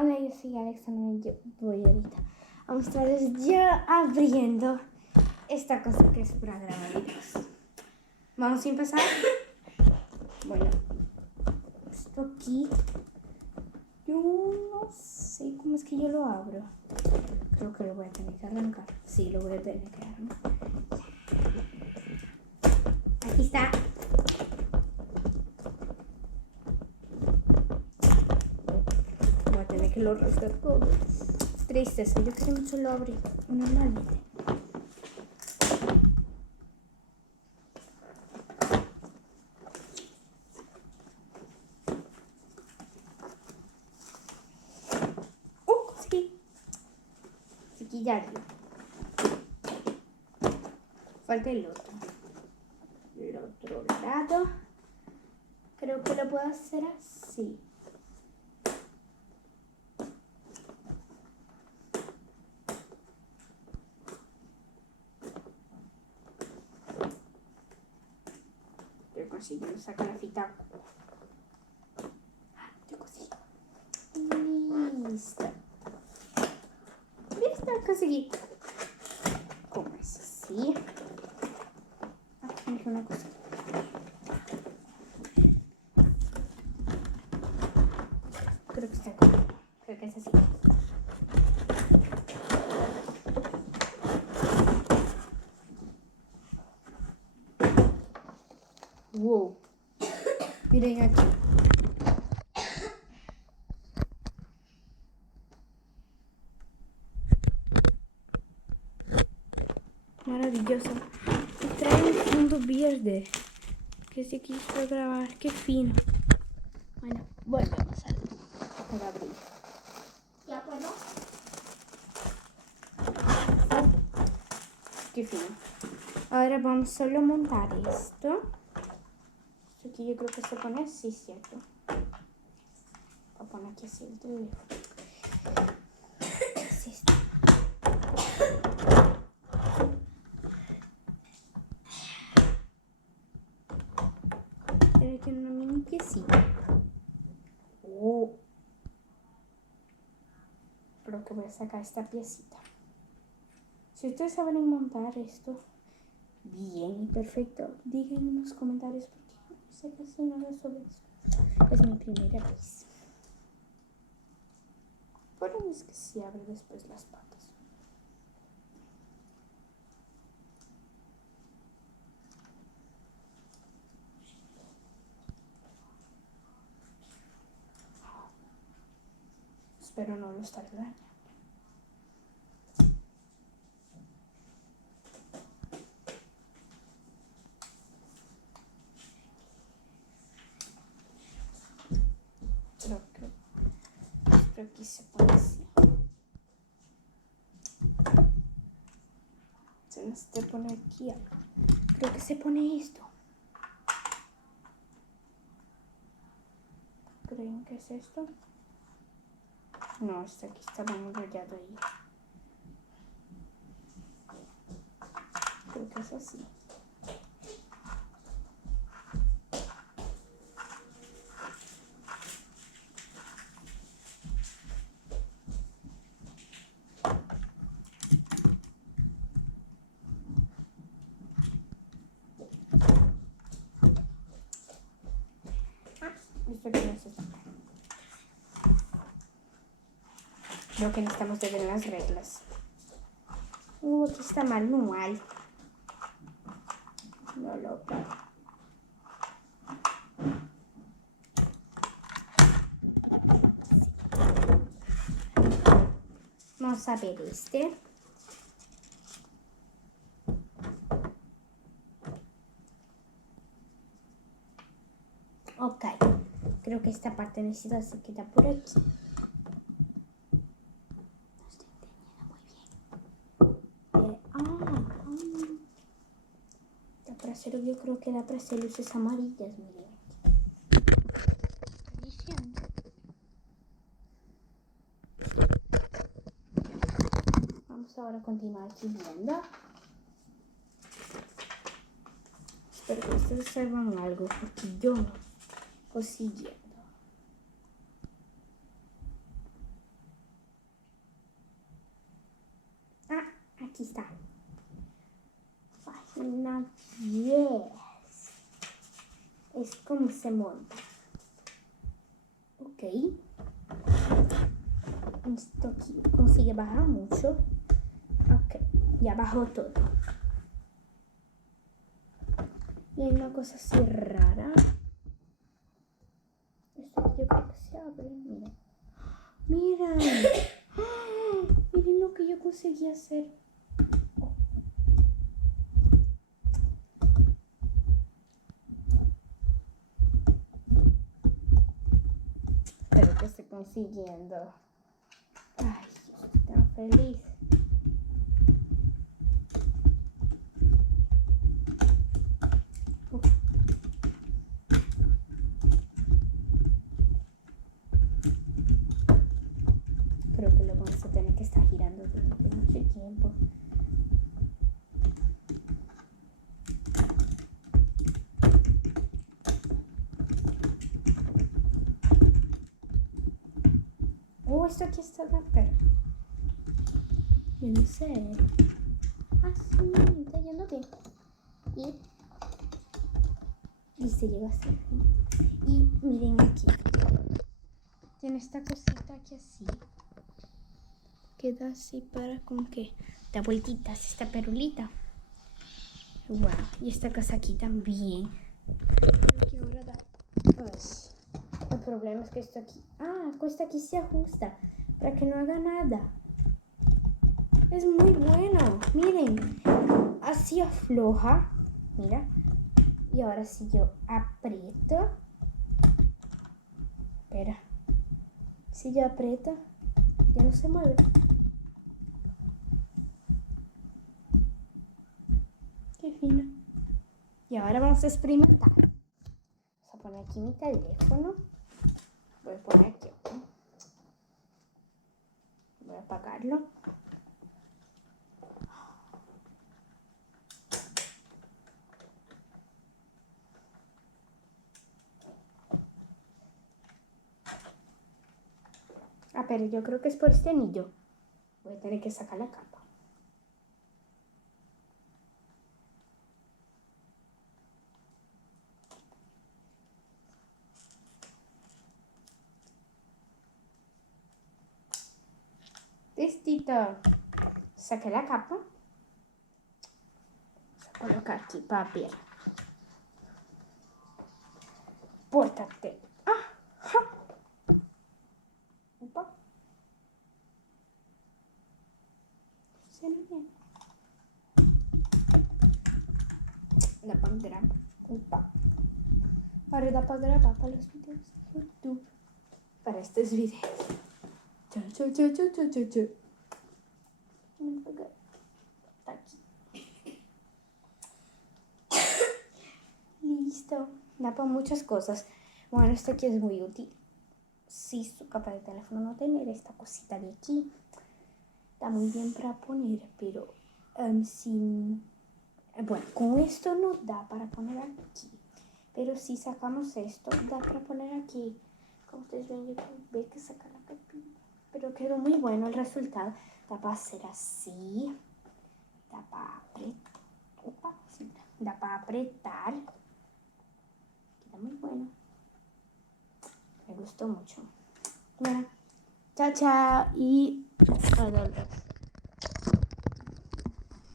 Hola, yo soy Alex, también yo voy ahorita a mostrarles ya abriendo esta cosa que es para grabar videos. Vamos a empezar. Bueno, esto aquí, yo no sé cómo es que yo lo abro. Creo que lo voy a tener que arrancar. Sí, lo voy a tener que arrancar. Aquí está. Voy a tener que lo rasgar todo. Tristeza, yo quería mucho lo abrir normalmente. Sí. Chiquillarlo. Falta el otro. El otro lado. Creo que lo puedo hacer así. Yo consigo sacar la fita. Yo consigo. Listo. Listo, conseguí. ¿Cómo es así? Aquí una cosa. Creo que está aquí. Creo que es así. Wow. Miren aquí. Maravilloso. Y trae un fondo verde. Que se quiso grabar. Qué fino. Bueno, volvemos a abrir. ¿Ya puedo? Qué fino. Ahora vamos solo a montar esto. Esto aquí yo creo que se pone así, ¿cierto? Voy a poner aquí así el dedo. Así está. Tiene aquí una mini piecita. Oh. Creo que voy a sacar esta piecita. Si ustedes saben montar esto bien y perfecto, díganme en los comentarios porque no sé casi nada sobre esto. Es mi primera vez. Por eso es que sí abre después las patas. Espero no lo estar dañando. Creo que aquí se pone así. Se necesita poner aquí algo. Creo que se pone esto. ¿Creen que es esto? No, este aquí está bien enrollado ahí. Creo que es así. Esto que no es esto. Creo que necesitamos de ver las reglas. Aquí está manual. No lo veo. Vamos a ver este. Ok. Creo que esta parte necesita se queda por aquí. No estoy entendiendo muy bien. Da para hacer, yo creo que da para hacer luces amarillas, miren. Vamos ahora a continuar aquí viendo. Espero que ustedes sepan algo porque yo no consiguiendo. aquí está. Página 10. Es como se monta. Ok. Esto aquí consigue bajar mucho. Ok, ya bajó todo. Y hay una cosa así rara. Esto aquí yo creo que se abre. Miren. Miren. Miren lo que yo conseguí hacer. Espero que esté consiguiendo. Ay, yo estoy tan feliz. Creo que lo vamos a tener que estar girando durante mucho tiempo. Oh, esto aquí está pero yo no sé. Ah, sí, está yendo bien. Y se llega hasta el fin. Y miren aquí. Tiene esta cosita aquí así. Queda así para como que da vueltitas esta perulita. Wow. Y esta cosa aquí también. Creo que ahora da. Pues, el problema es que esto aquí. Ah, esto aquí se ajusta para que no haga nada. Es muy bueno. Miren. Así afloja. Mira. Y ahora si yo aprieto. Espera. Si yo aprieto, ya no se mueve. Qué fino. Y ahora vamos a experimentar. Vamos a poner aquí mi teléfono. Voy a poner aquí. Voy a apagarlo. Ah, pero yo creo que es por este anillo. Voy a tener que sacar la capa. Listito. Saqué la capa. Vamos a colocar aquí papel. Pórtate. Ah, ja. Opa. Funciona bien. Da para grabar. Opa. Ahora da para grabar para los videos de YouTube. Para estos videos. Chau, chau, chau, chau, chau, chau, chau. Está aquí. Listo. Da para muchas cosas. Bueno, esto aquí es muy útil. Si su capa de teléfono no tener esta cosita de aquí, está muy bien para poner, pero sin... Bueno, con esto no da para poner aquí. Pero si sacamos esto, da para poner aquí. Como ustedes ven, yo ve que saca la pepita. Pero quedó muy bueno el resultado. Da para hacer así. Da para apretar. Opa, sí, da para apretar. Queda muy bueno. Me gustó mucho. Bueno, chao, chao y adiós.